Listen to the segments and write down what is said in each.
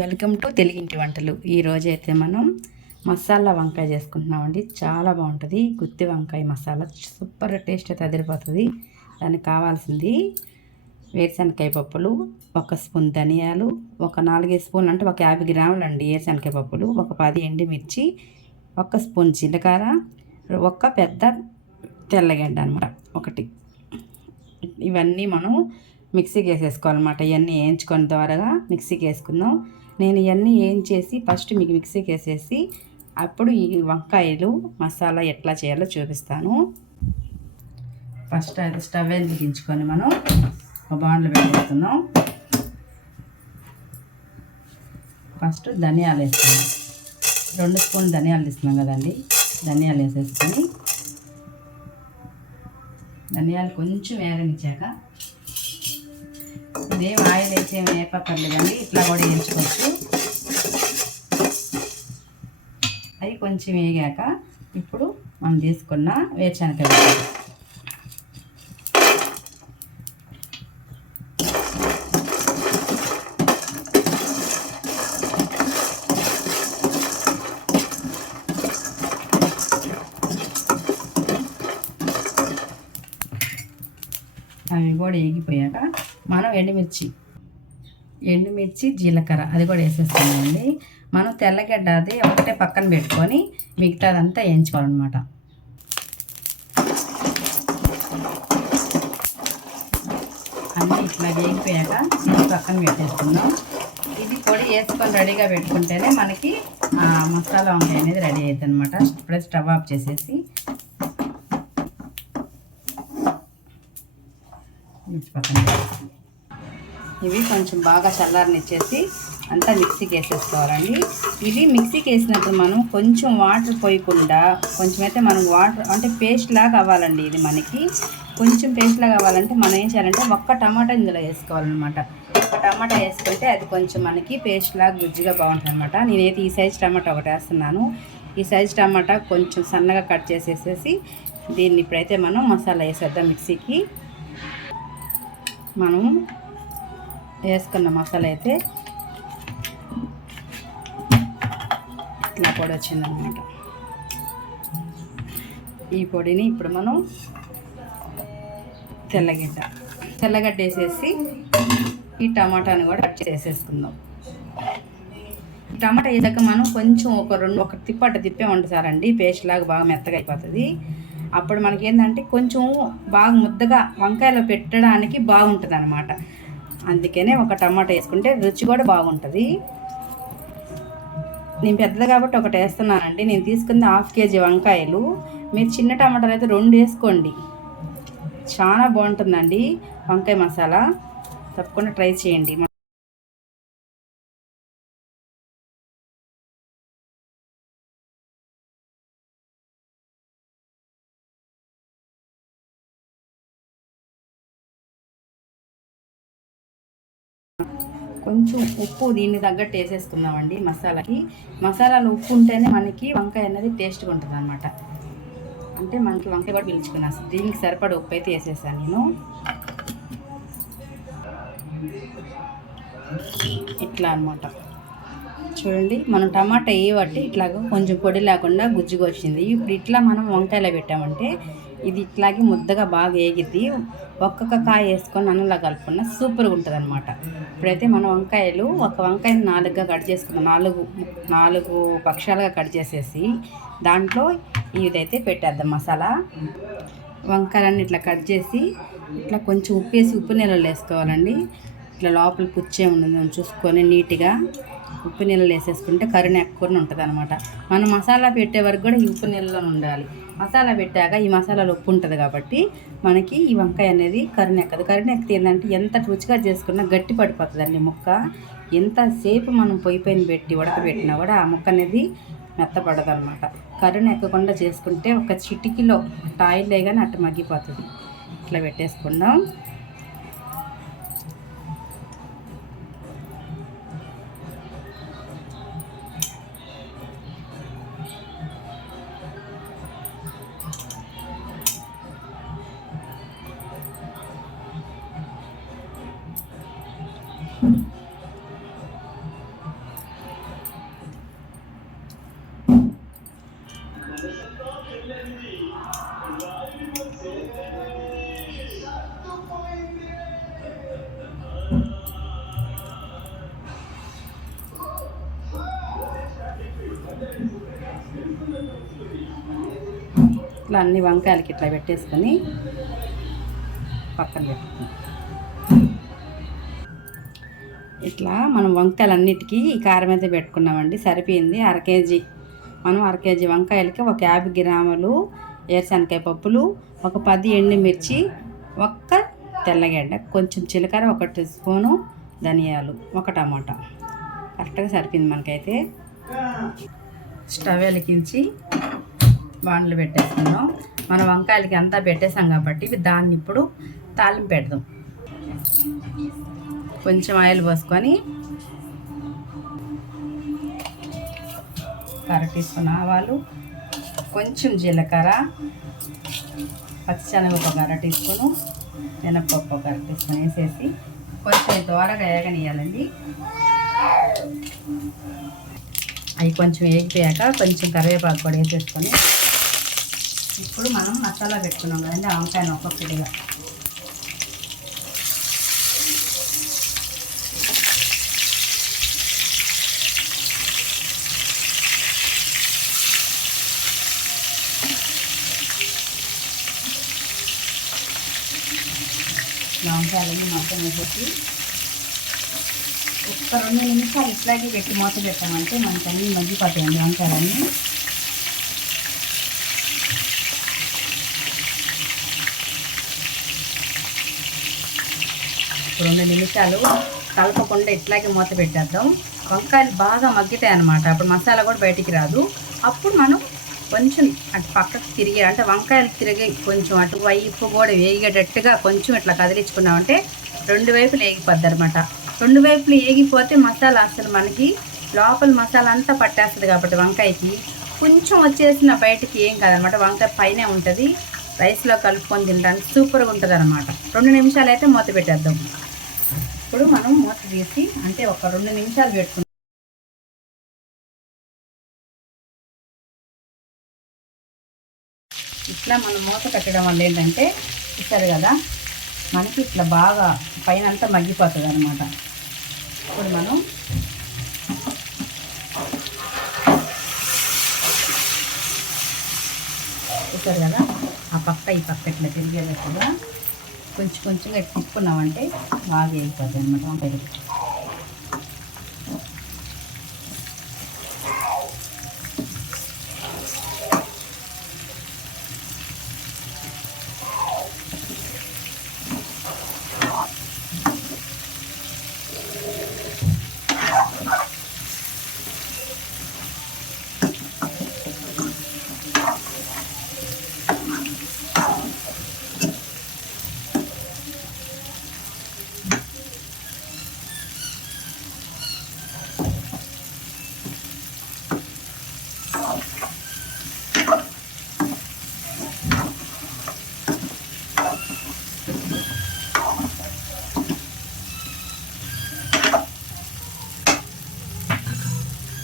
Welcome to తెలుగింటి వంటలు. ఈరోజు అయితే మనం మసాలా వంకాయ చేసుకుంటున్నామండి. చాలా బాగుంటుంది. గుత్తి వంకాయ మసాలా సూపర్ టేస్ట్ అయితే అదిరిపోతుంది. దానికి కావాల్సింది వేరుశనగకాయ పప్పులు, 1 స్పూన్ ధనియాలు, ఒక 4 స్పూన్లు అంటే ఒక 50 గ్రాములు అండి వేరుశనగకాయ పప్పులు, ఒక 10 ఎండుమిర్చి, 1 స్పూన్ జీలకర్ర, ఒక పెద్ద తెల్లగడ్డ అనమాట ఒకటి. ఇవన్నీ మనం మిక్సీకి వేసేసుకోవాలన్నమాట. ఇవన్నీ వేయించుకొని ద్వారాగా మిక్సీకి వేసుకుందాం. నేను ఇవన్నీ వేయించేసి ఫస్ట్ మీకు మిక్సీకి వేసేసి అప్పుడు ఈ వంకాయలు మసాలా ఎట్లా చేయాలో చూపిస్తాను. ఫస్ట్ అయితే స్టవ్ వెలిగించుకొని మనం ఒక బాండ్లు పెట్టేసుకుందాం. ఫస్ట్ ధనియాలు వేసుకుందాం. 2 స్పూన్ ధనియాలు తీసుకున్నాం కదండి. ధనియాలు వేసేసుకొని ధనియాలు కొంచెం వేగనిచ్చాక ఇదేం ఆయిల్ వేసి ఏమి వేపక్కర్లేదండి, ఇట్లా కూడా వేయించుకోవచ్చు. అవి కొంచెం వేగాక ఇప్పుడు మనం తీసుకున్న వేరుశనగకాయ అవి కూడా వేగిపోయాక మనం ఎండుమిర్చి జీలకర్ర అది కూడా వేసేస్తున్నామండి. మనం తెల్లగడ్డ అది ఒకటే పక్కన పెట్టుకొని మిగతాదంతా వేయించుకోవాలన్నమాట. అన్నీ ఇట్లా వేగిపోయాక ఇది పక్కన పెట్టేసుకుందాం. ఇది పొడి వేసుకొని రెడీగా పెట్టుకుంటేనే మనకి మసాలా వంకాయ అనేది రెడీ అవుతుంది అనమాట. ఇప్పుడే స్టవ్ ఆఫ్ చేసేసి పక్కన ఇవి కొంచెం బాగా చల్లారనిచ్చేసి అంతా మిక్సీకి వేసేసుకోవాలండి. ఇది మిక్సీకి వేసినప్పుడు మనం కొంచెం వాటర్ పోయకుండా కొంచెం అయితే మనం వాటర్ అంటే పేస్ట్ లాగా అవ్వాలండి. ఇది మనకి కొంచెం పేస్ట్ లాగా అవ్వాలంటే మనం ఏం చేయాలంటే ఒక్క టమాటా ఇందులో వేసుకోవాలన్నమాట. ఒక టమాటా వేసుకుంటే అది కొంచెం మనకి పేస్ట్ లాగా గుజ్జుగా బాగుంటుంది అనమాట. నేనైతే ఈ సైజు టమాటా ఒకటి వేస్తున్నాను. ఈ సైజు టమాటా కొంచెం సన్నగా కట్ చేసేసేసి దీన్ని ఇప్పుడైతే మనం మసాలా వేసేద్దాం. మిక్సీకి మనం వేసుకున్న మసాలా అయితే ఇట్లా పొడి వచ్చిందనమాట. ఈ పొడిని ఇప్పుడు మనం తెల్లగడ్డ వేసేసి ఈ టమాటాని కూడా కట్ చేసేసుకుందాం. టమాటా వేసాక మనం కొంచెం ఒక తిప్పట తిప్పామంటే సారండి పేస్ట్ లాగా బాగా మెత్తగా అయిపోతుంది. అప్పుడు మనకి ఏంటంటే కొంచెం బాగా ముద్దగా వంకాయలో పెట్టడానికి బాగుంటుంది అనమాట. అందుకనే ఒక టమాటా వేసుకుంటే రుచి కూడా బాగుంటుంది. నేను పెద్దది కాబట్టి ఒకటి వేస్తున్నానండి. నేను తీసుకుంది 1/2 కేజీ వంకాయలు. మీరు చిన్న టమాటాలు అయితే 2 వేసుకోండి. చాలా బాగుంటుందండి వంకాయ మసాలా. తప్పకుండా ట్రై చేయండి. కొంచెం ఉప్పు దీన్ని తగ్గట్టు వేసేసుకుందామండి. మసాలాలో ఉప్పు ఉంటేనే మనకి వంకాయ అనేది టేస్ట్గా ఉంటుంది అనమాట. అంటే మనకి వంకాయ కూడా పిలుచుకున్నా. దీనికి సరిపడ ఉప్పు అయితే వేసేసాను నేను. ఇట్లా అనమాట. చూడండి మనం టమాటా వేయబట్టి ఇట్లాగా కొంచెం పొడి లేకుండా గుజ్జుగా వచ్చింది. ఇప్పుడు ఇట్లా మనం వంకాయలో పెట్టామంటే ఇది ఇట్లాగే ముద్దగా బాగా వేగిద్ది. ఒక్కొక్క కాయ వేసుకొని అన్నంలో కలుపుకున్న సూపర్గా ఉంటుంది అనమాట. ఇప్పుడైతే మనం ఒక వంకాయని 4గా కట్ చేసుకున్నాం. 4 పక్షాలుగా కట్ చేసేసి దాంట్లో ఇదైతే పెట్టేద్దాం మసాలా. వంకాయలన్నీ ఇట్లా కట్ చేసి ఇట్లా కొంచెం ఉప్పు నీళ్ళలో వేసుకోవాలండి. ఇట్లా లోపల పుచ్చే ఉన్నది చూసుకొని నీట్గా ఉప్పు నీళ్ళలో వేసేసుకుంటే కరుణ ఎక్కువ ఉంటుంది అనమాట. మనం మసాలా పెట్టే వరకు కూడా ఈ ఉప్పు నీళ్ళలో ఉండాలి. మసాలా పెట్టాక ఈ మసాలాలో ఉప్పు ఉంటుంది కాబట్టి మనకి ఈ వంకాయ అనేది కరుణ ఎక్కితే ఏంటంటే ఎంత రుచిగా చేసుకున్నా గట్టి పడిపోతుందండి ముక్క. ఎంతసేపు మనం పొయ్యి పైన పెట్టి ఉడకబెట్టినా కూడా ఆ ముక్క అనేది మెత్తపడదు అనమాట. కరుణ ఎక్కకుండా చేసుకుంటే ఒక చిటికీలో ఆయిల్ వేయగానే అట్ట మగ్గిపోతుంది. ఇట్లా పెట్టేసుకుందాం. ఇట్లా అన్ని వంకాయలకి ఇట్లా పెట్టేసుకొని పక్కన పెట్టుకుందాం. ఇట్లా మనం వంకాయలన్నిటికీ ఈ కారం అయితే పెట్టుకున్నామండి. సరిపోయింది. అర కేజీ వంకాయలకి ఒక 50 గ్రాములు ఏరుశనకాయ పప్పులు, ఒక 10 ఎండుమిర్చి, ఒక్క తెల్లగడ్డ, కొంచెం జీలకర్ర, 1 టీ స్పూను ధనియాలు, 1 టమాటా. కరెక్ట్గా సరిపోయింది మనకైతే. స్టవ్ వెలిగించి బాండ్లు పెట్టేసుకుందాం. మన వంకాయలకి అంతా పెట్టేసాం కాబట్టి దాన్ని ఇప్పుడు తాలింపు పెడదాం. కొంచెం ఆయిల్ పోసుకొని 1 టీ స్పూన్ ఆవాలు, కొంచెం జీలకర్ర, పచ్చిశనగపప్పు 1 టీ స్పూను, మినప్పప్పు 1 టీ స్పూన్ వేసేసి కొంచెం దోరగా వేగనియాలండి. అవి కొంచెం వేగిపోయాక కొంచెం కరివేపాకు కూడా వేసేసుకొని ఇప్పుడు మనం మసాలా పెట్టుకున్నాం కదండి వంకాయను ఒక్కొక్కటిగా వంకాయలన్నీ మొత్తం వేసేసి ఒక్క 2 నిమిషాలు ఇట్లాగే పెట్టి మూత పెట్టామంటే మనకు అన్నీ మగ్గిపోతాయండి వంకాయలన్నీ. ఇప్పుడు 2 నిమిషాలు కలపకుండా ఇట్లాగే మూత పెట్టేద్దాం. వంకాయలు బాగా మగ్గితాయి అన్నమాట. అప్పుడు మసాలా కూడా బయటికి రాదు. అప్పుడు మనం కొంచెం అటు పక్కకు తిరిగి అంటే వంకాయలు తిరిగి కొంచెం అటువైపు కూడా వేగేటట్టుగా కొంచెం ఇట్లా కదిలించుకున్నామంటే 2 వైపులు వేగిపోద్ది అనమాట. 2 వైపులు వేగిపోతే మసాలా అసలు మనకి లోపల మసాలా అంతా పట్టేస్తుంది కాబట్టి వంకాయకి కొంచెం వచ్చేసిన బయటికి ఏం కాదనమాట. వంకాయ పైనే ఉంటుంది. రైస్లో కలుపుకొని తినడానికి సూపర్గా ఉంటుంది అనమాట. 2 నిమిషాలు అయితే మూత పెట్టేద్దాం. ఇప్పుడు మనం మూత తీసి అంటే ఒక 2 నిమిషాలు పెట్టుకుంటాం. ఇట్లా మనం మూత పెట్టడం వల్ల ఏంటంటే చూస్తారు కదా మనకి ఇట్లా బాగా పైన అంతా మగ్గిపోతుంది అనమాట. ఇప్పుడు మనం చూస్తారు కదా ఆ పక్క ఈ పక్క ఇట్లా తిరిగేటట్టుగా కొంచెం కొంచెంగా తిప్పుకున్నామంటే బాగా వేగిపోతుంది అనమాట వంకాయలు.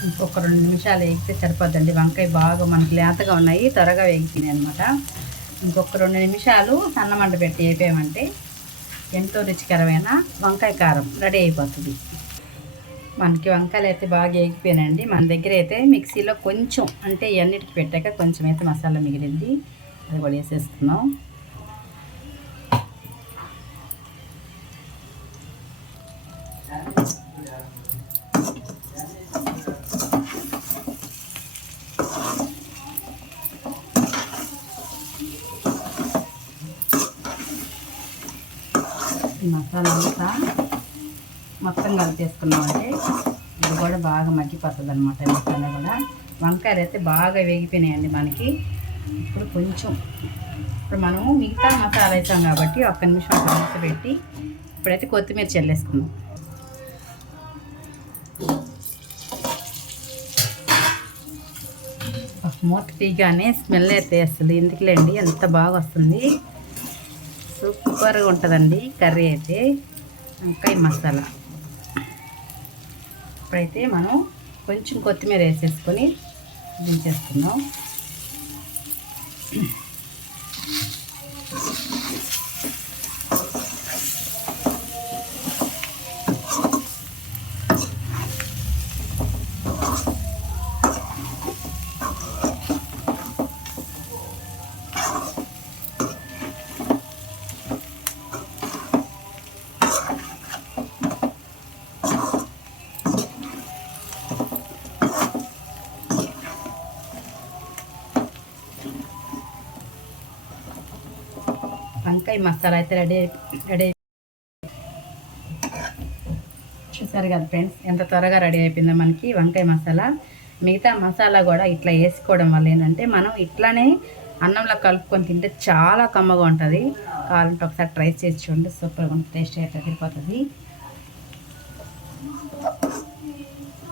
ఇంకొక 2 నిమిషాలు వేగితే సరిపోద్దండి. వంకాయ బాగా మనకి లేతగా ఉన్నాయి, త్వరగా వేగిపోయినాయి అనమాట. ఇంకొక 2 నిమిషాలు సన్నమంట పెట్టి వేపామంటే ఎంతో రుచికరమైన వంకాయ కారం రెడీ అయిపోతుంది. మనకి వంకాయలు అయితే బాగా వేగిపోయినాయండి. మన దగ్గర అయితే మిక్సీలో కొంచెం అంటే ఇవన్నిటికి పెట్టాక కొంచెం అయితే మసాలా మిగిలింది, అది కూడా వేసేస్తున్నాం. మసాలా అంతా మొత్తం కలిపేసుకున్నామంటే ఇది కూడా బాగా మగ్గిపోతుంది అనమాట. మసాలా కూడా వంకాయలు అయితే బాగా వేగిపోయినాయండి మనకి. ఇప్పుడు మనము మిగతా మసాలా వేసాం కాబట్టి 1 నిమిషం మూత పెట్టి ఇప్పుడైతే కొత్తిమీర చల్లేసుకుందాం. మూత తీయగానే స్మెల్ అయితే వస్తుంది. ఎందుకులేండి ఎంత బాగా వస్తుంది, సూపర్గా ఉంటుందండి కర్రీ అయితే. వంకాయ మసాలా ఇప్పుడైతే మనం కొంచెం కొత్తిమీర వేసేసుకొని దించేసుకుందాం. వంకాయ మసాలా అయితే రెడీ చూసారు కదా ఫ్రెండ్స్, ఎంత త్వరగా రెడీ అయిపోయిందో మనకి వంకాయ మసాలా. మిగతా మసాలా కూడా ఇట్లా వేసుకోవడం వల్ల ఏంటంటే మనం ఇట్లానే అన్నంలో కలుపుకొని తింటే చాలా కమ్మగా ఉంటుంది. కావాలంటే ఒకసారి ట్రై చేసి చూడండి, సూపర్గా ఉంటుంది, టేస్ట్ అయితే తిరిగిపోతుంది.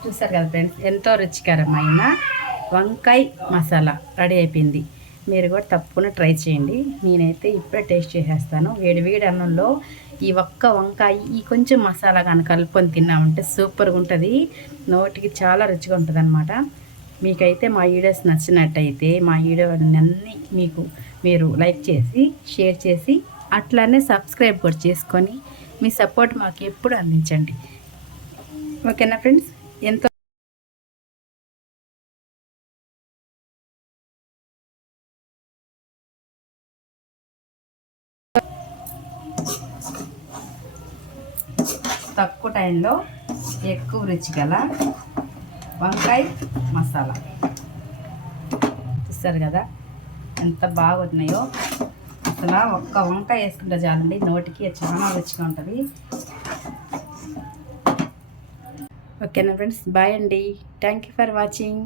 చూసారు కదా ఫ్రెండ్స్, ఎంతో రుచికరమైన వంకాయ మసాలా రెడీ అయిపోయింది. మీరు కూడా తప్పకుండా ట్రై చేయండి. నేనైతే ఇప్పుడే టేస్ట్ చేసేస్తాను. వేడి వేడి అన్నంలో ఈ ఒక్క వంకాయ ఈ కొంచెం మసాలా కానీ కలుపుకొని తిన్నామంటే సూపర్గా ఉంటుంది, నోటికి చాలా రుచిగా ఉంటుంది అనమాట. మీకైతే మా వీడియోస్ నచ్చినట్టయితే మా వీడియోలన్నీ మీరు లైక్ చేసి షేర్ చేసి అట్లానే సబ్స్క్రైబ్ కూడా చేసుకొని మీ సపోర్ట్ మాకు ఎప్పుడు అందించండి. ఓకేనా ఫ్రెండ్స్? ఎంతో తక్కువ టైంలో ఎక్కువ రుచి గల వంకాయ మసాలా చూస్తారు కదా ఎంత బాగున్నాయో. అసలు ఒక్క వంకాయ వేసుకుంటే చాలండి, నోటికి చాలా రుచిగా ఉంటుంది. ఓకేనా ఫ్రెండ్స్, బాయ్ అండి. Thank you for watching.